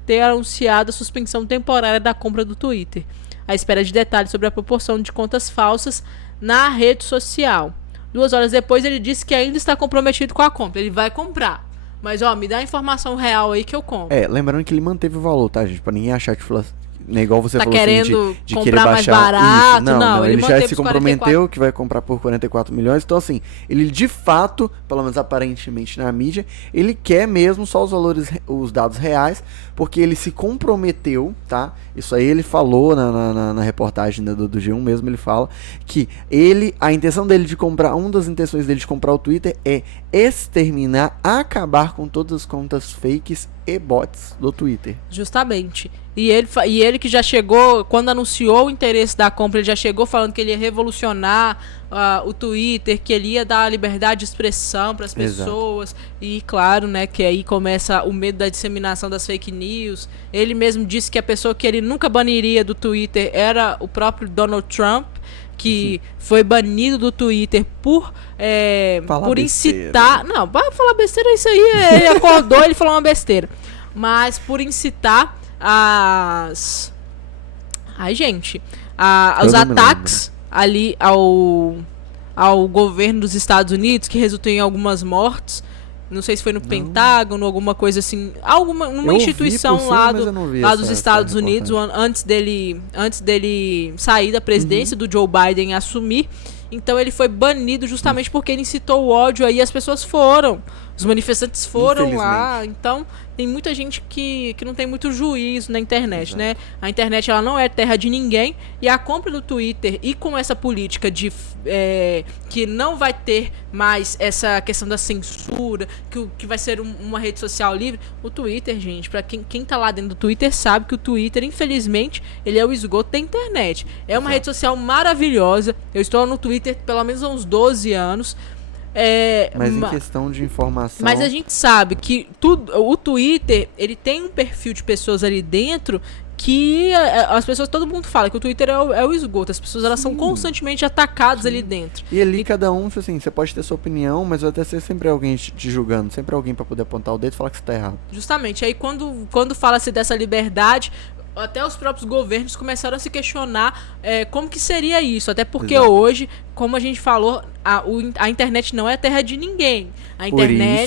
ter anunciado a suspensão temporária da compra do Twitter, à espera de detalhes sobre a proporção de contas falsas na rede social. 2 horas depois ele disse que ainda está comprometido com a compra. Ele vai comprar. Mas, me dá a informação real aí que eu compro. Lembrando que ele manteve o valor, tá, gente? Pra ninguém achar que igual você falou querendo assim, de comprar querer mais baixar. barato. Isso. Não, ele já se comprometeu 44. que vai comprar por 44 milhões. Então, assim, ele de fato, pelo menos aparentemente na mídia, ele quer mesmo só os dados reais, porque ele se comprometeu, tá? Isso aí ele falou na reportagem do G1 mesmo, ele fala que a intenção dele de comprar, uma das intenções dele de comprar o Twitter é exterminar, acabar com todas as contas fakes e bots do Twitter. Justamente. E ele que já chegou, quando anunciou o interesse da compra, ele já chegou falando que ele ia revolucionar o Twitter, que ele ia dar liberdade de expressão para as pessoas. E claro, né, que aí começa o medo da disseminação das fake news. Ele mesmo disse que a pessoa que ele nunca baniria do Twitter era o próprio Donald Trump, que foi banido do Twitter por incitar... Não, vai falar besteira, isso aí, ele acordou, ele falou uma besteira. Mas por incitar os ataques ali ao governo dos Estados Unidos, que resultou em algumas mortes. Não sei se foi no Pentágono, alguma coisa assim, numa instituição lá dos Estados Unidos, antes dele sair da presidência, do Joe Biden assumir. Então ele foi banido justamente porque ele incitou o ódio aí, as pessoas foram, os manifestantes foram lá. Então tem muita gente que não tem muito juízo na internet, né? A internet ela não é terra de ninguém, e a compra do Twitter, e com essa política de que não vai ter mais essa questão da censura, que vai ser uma rede social livre, o Twitter, gente, pra quem tá lá dentro do Twitter sabe que o Twitter, infelizmente, ele é o esgoto da internet. É uma rede social maravilhosa. Eu estou no Twitter pelo menos há uns 12 anos. Mas em questão de informação... Mas a gente sabe que o Twitter, ele tem um perfil de pessoas ali dentro que as pessoas, todo mundo fala que o Twitter é o esgoto. As pessoas, elas são constantemente atacadas ali dentro. E ali cada um, assim, você pode ter sua opinião, mas vai ter sempre alguém te julgando, sempre alguém pra poder apontar o dedo e falar que você tá errado. Justamente, aí quando fala-se dessa liberdade, até os próprios governos começaram a se questionar como que seria isso. Até porque hoje, como a gente falou, a internet não é terra de ninguém. A internet,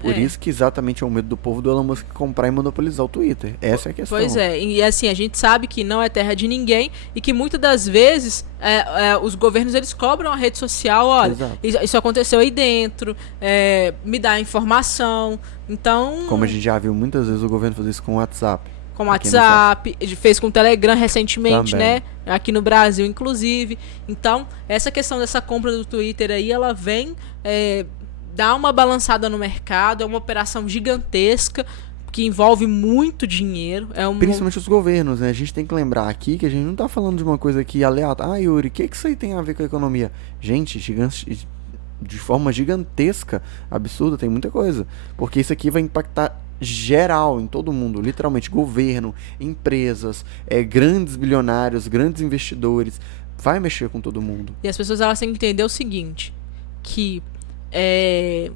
por isso que exatamente é o medo do povo do Elon Musk comprar e monopolizar o Twitter. Essa é a questão. Pois é, e assim, a gente sabe que não é terra de ninguém e que muitas das vezes os governos, eles cobram a rede social, olha, isso aconteceu aí dentro, me dá informação. Então... Como a gente já viu muitas vezes o governo fazer isso com o WhatsApp. Com o WhatsApp, fez com o Telegram recentemente, né? Aqui no Brasil, inclusive. Então, essa questão dessa compra do Twitter aí, ela vem dar uma balançada no mercado. É uma operação gigantesca que envolve muito dinheiro. Principalmente os governos, né? A gente tem que lembrar aqui que a gente não tá falando de uma coisa aqui aleatória. Yuri, o que isso aí tem a ver com a economia? Gente, de forma gigantesca, absurda, tem muita coisa. Porque isso aqui vai impactar geral, em todo mundo, literalmente, governo, empresas, grandes bilionários, grandes investidores, vai mexer com todo mundo. E as pessoas, elas têm que entender o seguinte, que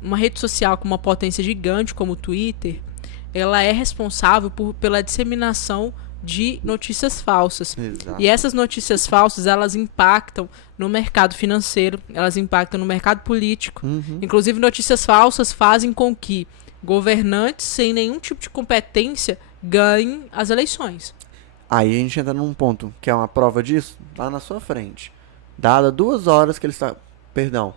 uma rede social com uma potência gigante como o Twitter, ela é responsável pela disseminação de notícias falsas. Exato. E essas notícias falsas, elas impactam no mercado financeiro, elas impactam no mercado político. Inclusive, notícias falsas fazem com que governantes sem nenhum tipo de competência ganhem as eleições. Aí a gente entra num ponto que é uma prova disso, lá na sua frente. Dada 2 horas que ele está... Perdão.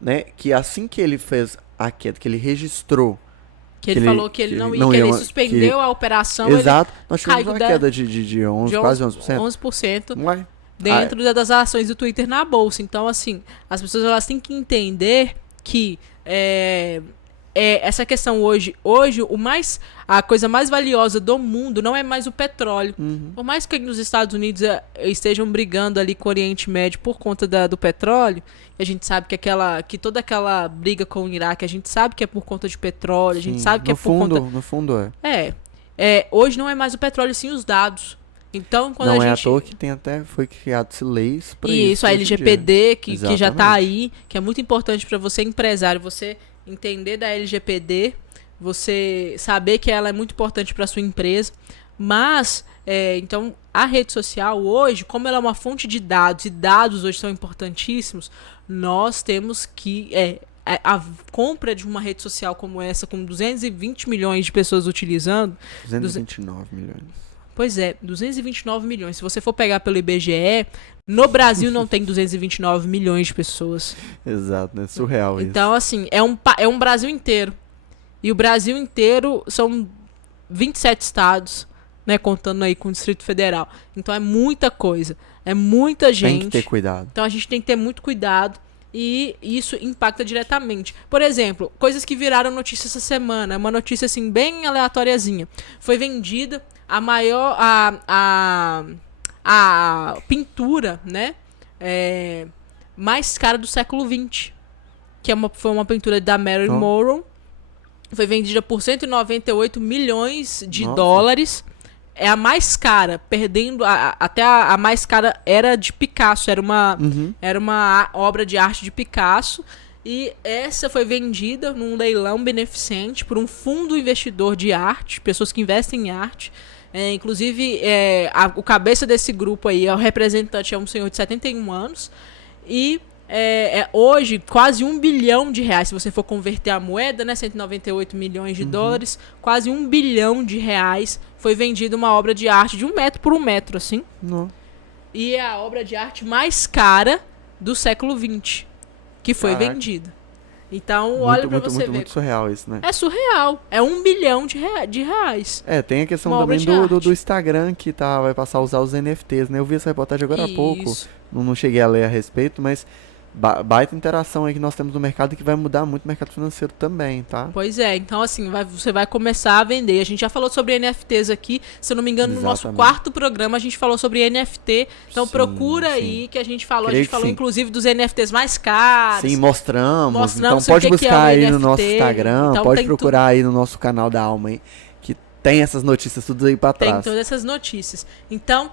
Né? Que assim que ele fez a queda, que ele registrou... Que ele falou que ele não ia, que ele suspendeu a operação. Exato. Nós tivemos uma queda de 11, quase 11%. 11%. Ué? Dentro das ações do Twitter na bolsa. Então, assim, as pessoas elas têm que entender que essa questão hoje a coisa mais valiosa do mundo não é mais o petróleo. Por mais que nos Estados Unidos estejam brigando ali com o Oriente Médio por conta do petróleo, a gente sabe que toda aquela briga com o Iraque, a gente sabe que é por conta de petróleo, a gente sabe que é por conta... No fundo hoje não é mais o petróleo, sim os dados. Então, quando não a é gente... à toa que foi criado-se leis para isso. Isso, a LGPD, que já está aí, que é muito importante para você, empresário, você entender da LGPD, você saber que ela é muito importante para sua empresa. Mas, então, a rede social hoje, como ela é uma fonte de dados, e dados hoje são importantíssimos, nós temos que... a compra de uma rede social como essa, com 220 milhões de pessoas utilizando... 229 milhões. Pois é, 229 milhões. Se você for pegar pelo IBGE, no Brasil não tem 229 milhões de pessoas. Exato, né? Surreal isso. Então, assim, é um Brasil inteiro. E o Brasil inteiro são 27 estados, né? Contando aí com o Distrito Federal. Então é muita coisa. É muita gente. Tem que ter cuidado. Então a gente tem que ter muito cuidado. E isso impacta diretamente. Por exemplo, coisas que viraram notícia essa semana. Uma notícia, assim, bem aleatóriazinha. Foi vendida a maior... A pintura, né? Mais cara do século XX. Que foi uma pintura da Marilyn Monroe. Foi vendida por 198 milhões de dólares. É a mais cara, perdendo... Até a mais cara era de Picasso. Era uma obra de arte de Picasso. E essa foi vendida num leilão beneficente por um fundo investidor de arte. Pessoas que investem em arte. Inclusive, o cabeça desse grupo aí, o representante é um senhor de 71 anos. E... hoje, quase R$1 bilhão, se você for converter a moeda, né, 198 milhões de dólares, quase R$1 bilhão foi vendida uma obra de arte de 1 metro por 1 metro, assim. Não. E é a obra de arte mais cara do século XX, que foi vendida. Então, olha pra você ver. Muito surreal isso, né? É surreal. É R$1 bilhão de reais. Tem a questão também do Instagram, que vai passar a usar os NFTs, né? Eu vi essa reportagem agora há pouco. Não cheguei a ler a respeito, mas... baita interação aí que nós temos no mercado e que vai mudar muito o mercado financeiro também, tá? Pois é, então assim, você vai começar a vender. A gente já falou sobre NFTs aqui, se eu não me engano, no nosso 4º programa a gente falou sobre NFT. Então procura aí que a gente falou. A gente falou inclusive dos NFTs mais caros. Sim, mostramos então pode buscar aí no nosso Instagram, então, pode procurar aí no nosso canal da Alma aí, que tem essas notícias tudo aí pra trás. Tem todas essas notícias. Então...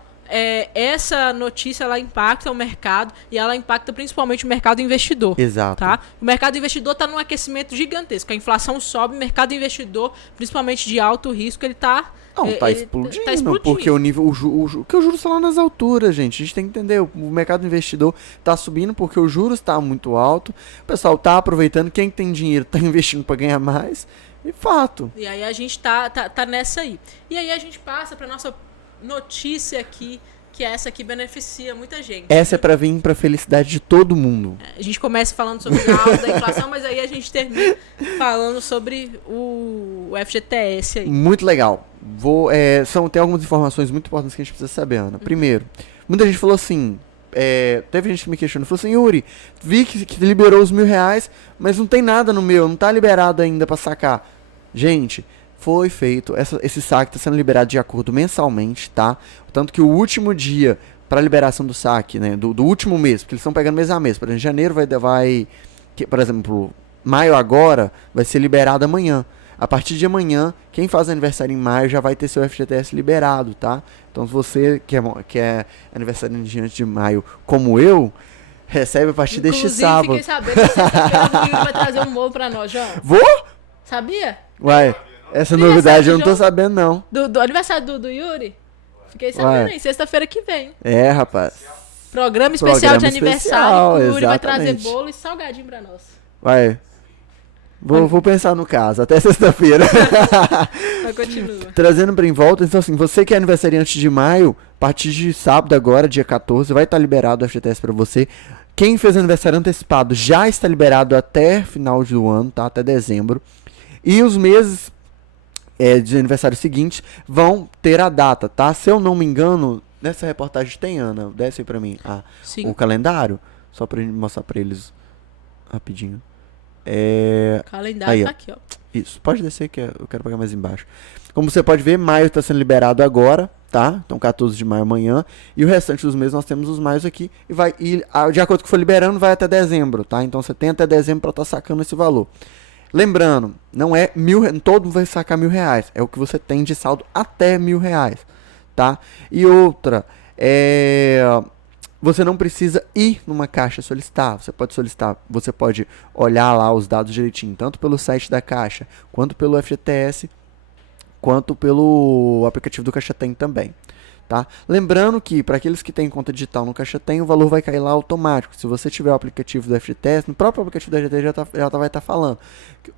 essa notícia ela impacta o mercado e ela impacta principalmente o mercado investidor. Exato. Tá? O mercado investidor está num aquecimento gigantesco. A inflação sobe, o mercado investidor, principalmente de alto risco, ele está explodindo, porque o nível, que o juros está lá nas alturas, gente. A gente tem que entender, o mercado investidor está subindo porque o juros está muito alto. O pessoal está aproveitando, quem tem dinheiro está investindo para ganhar mais. E fato. E aí a gente tá nessa aí. E aí a gente passa para nossa notícia aqui, que essa aqui beneficia muita gente. Essa é pra vir pra felicidade de todo mundo. A gente começa falando sobre a alta da inflação, mas aí a gente termina falando sobre o FGTS aí. Muito legal. Tem algumas informações muito importantes que a gente precisa saber, Ana. Primeiro, muita gente falou assim, teve gente que me questionou, falou assim, Yuri, vi que liberou os R$1.000, mas não tem nada no meu, não tá liberado ainda pra sacar. Gente... Foi feito, esse saque está sendo liberado de acordo mensalmente, tá? Tanto que o último dia para liberação do saque, né, do último mês, porque eles estão pegando mês a mês. Por exemplo, janeiro por exemplo, maio agora vai ser liberado amanhã. A partir de amanhã, quem faz aniversário em maio já vai ter seu FGTS liberado, tá? Então, se você que é aniversário diante de maio, como eu, recebe a partir deste sábado. Fiquei sabendo que você vai trazer um bolo para nós, João. Vou? Sabia? Uai. Essa novidade eu não tô sabendo, não. Do aniversário do Yuri? Fiquei sabendo aí, sexta-feira que vem. É, rapaz. Programa especial de aniversário. Yuri vai trazer exatamente. bolo e salgadinho pra nós. Vai. Vou pensar no caso, até sexta-feira. Mas continua. Trazendo pra em volta, então assim, você que é aniversariante de maio, a partir de sábado agora, dia 14, vai estar liberado o FGTS pra você. Quem fez aniversário antecipado já está liberado até final do ano, tá? Até dezembro. E os meses de aniversário seguinte vão ter a data, tá? Se eu não me engano, nessa reportagem tem, Ana, desce aí pra mim, o calendário, só pra mostrar pra eles rapidinho. O calendário aí, tá aqui, ó. Isso, pode descer que eu quero pegar mais embaixo. Como você pode ver, maio está sendo liberado agora, tá? Então 14 de maio amanhã. E o restante dos meses nós temos os maios aqui. E de acordo com o que for liberando, vai até dezembro, tá? Então você tem até dezembro para estar sacando esse valor. Lembrando, não é todo mundo vai sacar R$1.000. É o que você tem de saldo até R$1.000, tá? E outra, você não precisa ir numa caixa solicitar. Você pode olhar lá os dados direitinho, tanto pelo site da Caixa, quanto pelo FGTS, quanto pelo aplicativo do Caixa Tem também. Tá? Lembrando que, para aqueles que têm conta digital no Caixa Tem, o valor vai cair lá automático. Se você tiver o aplicativo do FGTS, no próprio aplicativo do FGTS já vai estar falando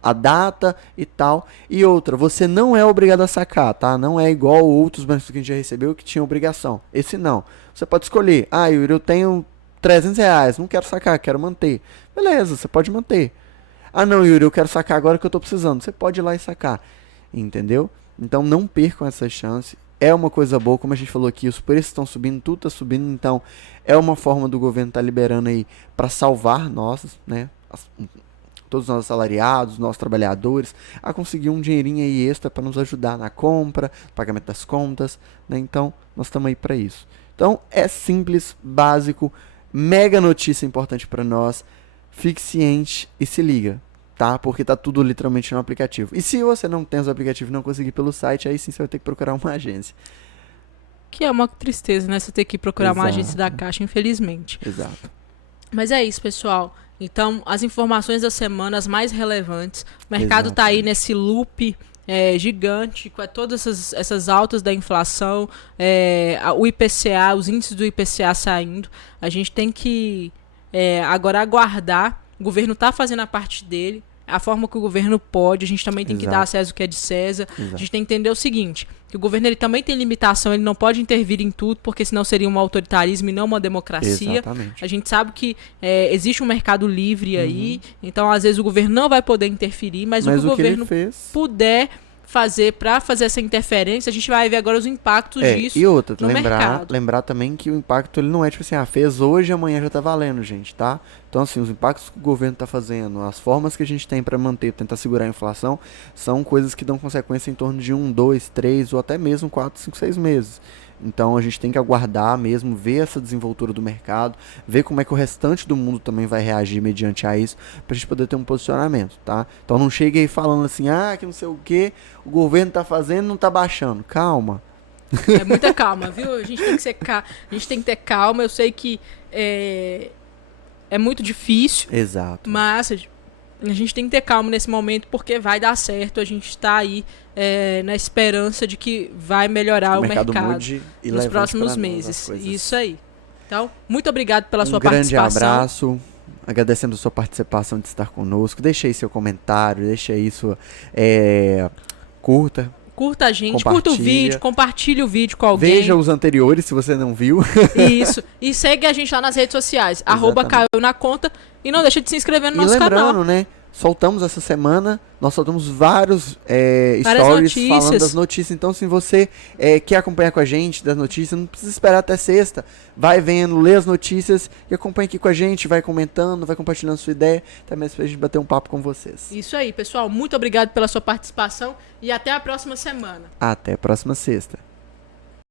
a data e tal. E outra, você não é obrigado a sacar, tá? Não é igual outros benefícios que a gente já recebeu que tinha obrigação. Esse não. Você pode escolher. Yuri, eu tenho R$300, não quero sacar, quero manter. Beleza, você pode manter. Não, Yuri, eu quero sacar agora que eu estou precisando. Você pode ir lá e sacar. Entendeu? Então não percam essa chance. É uma coisa boa, como a gente falou aqui, os preços estão subindo, tudo está subindo, então é uma forma do governo estar liberando aí para salvar nós, né, todos os nossos assalariados, nossos trabalhadores, a conseguir um dinheirinho aí extra para nos ajudar na compra, pagamento das contas, né, então nós estamos aí para isso. Então é simples, básico, mega notícia importante para nós, fique ciente e se liga. Tá? Porque tá tudo literalmente no aplicativo. E se você não tem os aplicativos e não conseguir pelo site, aí sim você vai ter que procurar uma agência. Que é uma tristeza, né? Você ter que procurar uma agência da Caixa, infelizmente. Exato. Mas é isso, pessoal. Então, as informações da semana, as mais relevantes. O mercado tá aí nesse loop gigante, com todas essas altas da inflação, o IPCA, os índices do IPCA saindo. A gente tem que agora aguardar. O governo tá fazendo a parte dele. A forma que o governo pode, a gente também tem que dar a César o que é de César. A gente tem que entender o seguinte, que o governo ele também tem limitação, ele não pode intervir em tudo, porque senão seria um autoritarismo e não uma democracia. Exatamente. A gente sabe que existe um mercado livre aí, então às vezes o governo não vai poder interferir, mas o que o governo puder fazer para fazer essa interferência, a gente vai ver agora os impactos disso e outra, no mercado. Lembrar também que o impacto ele não é tipo assim, fez hoje, amanhã já tá valendo, gente, tá? Então assim, os impactos que o governo tá fazendo, as formas que a gente tem para manter, tentar segurar a inflação, são coisas que dão consequência em torno de 1, 2, 3 ou até mesmo 4, 5, 6 meses. Então a gente tem que aguardar mesmo, ver essa desenvoltura do mercado, ver como é que o restante do mundo também vai reagir mediante a isso, pra gente poder ter um posicionamento, tá? Então não chegue aí falando assim, que não sei o que, o governo tá fazendo, não tá baixando. Calma. É muita calma, viu? A gente tem que ter calma. Eu sei que é muito difícil. Exato. Mas a gente tem que ter calma nesse momento, porque vai dar certo. A gente está aí na esperança de que vai melhorar o mercado nos próximos meses. Isso aí. Então, muito obrigado pela sua participação. Um grande abraço. Agradecendo a sua participação de estar conosco. Deixa aí seu comentário, deixa aí sua... Curta a gente, curta o vídeo, compartilhe o vídeo com alguém. Veja os anteriores, se você não viu. Isso. E segue a gente lá nas redes sociais. @Caiu na conta. E não deixa de se inscrever no nosso canal. Lembrando, né? Soltamos essa semana, nós soltamos vários stories falando das notícias. Então, se você quer acompanhar com a gente das notícias, não precisa esperar até sexta. Vai vendo, lê as notícias e acompanha aqui com a gente, vai comentando, vai compartilhando sua ideia, até mesmo pra gente bater um papo com vocês. Isso aí, pessoal. Muito obrigado pela sua participação e até a próxima semana. Até a próxima sexta.